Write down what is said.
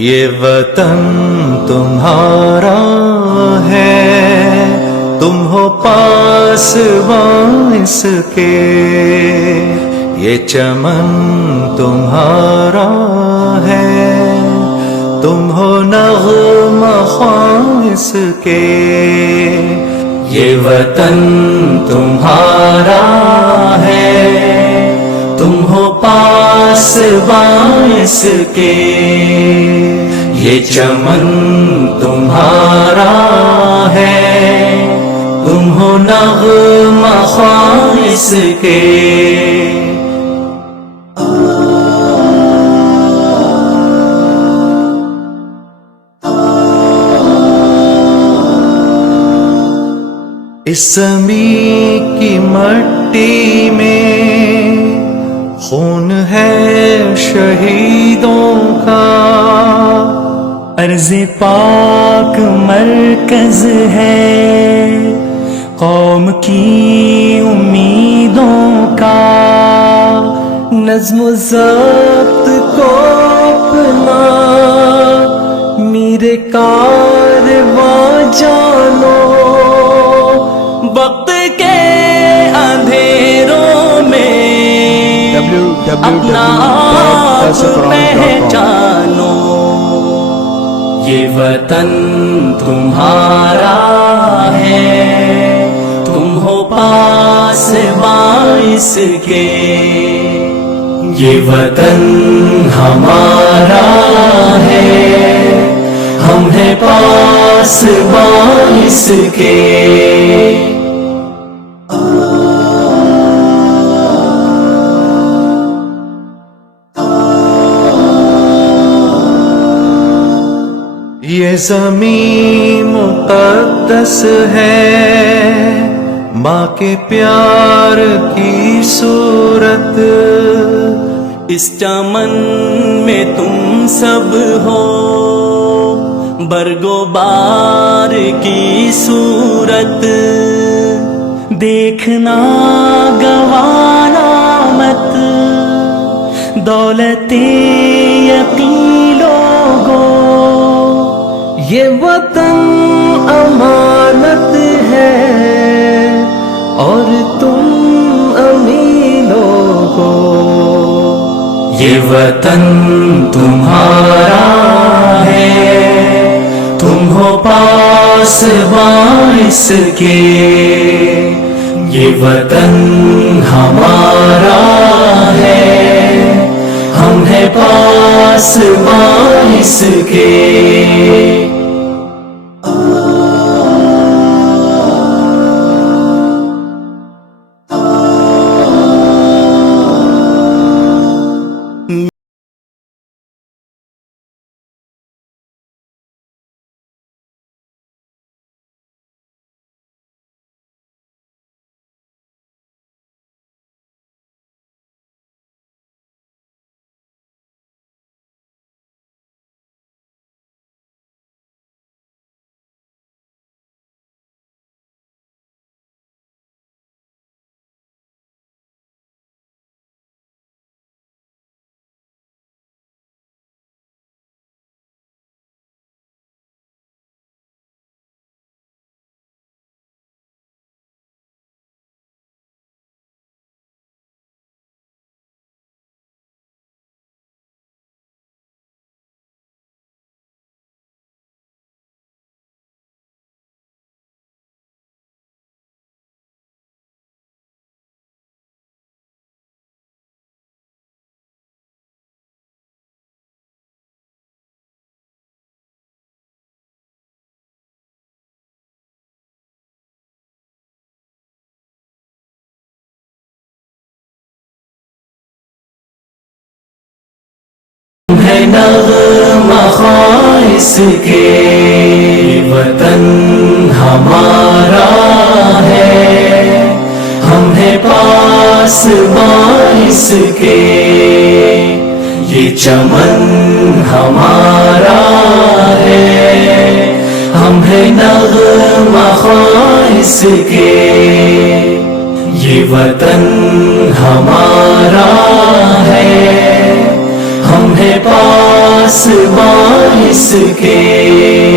یہ وطن تمہارا ہے، تم ہو پاسباں اس کے، یہ چمن تمہارا ہے، تم ہو نغمہ خواں اس کے، یہ وطن تمہارا ہے، تم ہو پاسباں اس کے، یہ چمن تمہارا ہے، تم ہو نغمہ خواں اس کے۔ اس زمین کی مٹی میں خون ہے شہیدوں کا، عرض پاک مرکز ہے قوم کی امیدوں کا، نظم و ضبط کو اپنا میرے کارواں جانو، وقت کے اندھیروں میں اپنا آپ پہچانو، یہ وطن تمہارا ہے، تم ہو پاسباں اس کے، یہ وطن ہمارا ہے، ہم ہیں پاسباں اس کے۔ یہ زمین مقدس ہے، ماں کے پیار کی صورت، اس چمن میں تم سب ہو برگ و بار کی صورت، دیکھنا گوانا مت دولت یقین لوگو، یہ وطن امانت ہے اور تم امینوں کو، یہ وطن تمہارا ہے، تم ہو پاسباں اس کے، یہ وطن ہمارا ہے، ہم ہیں پاسباں اس کے۔ ہے نغمہ خواں اس کے، وطن ہمارا ہے، ہم ہیں پاسباں اس کے، یہ چمن ہمارا ہے، ہم ہیں نغمہ خواں اس کے، یہ وطن ہمارا ہے، ہم ہیں پاس پاس باعث کے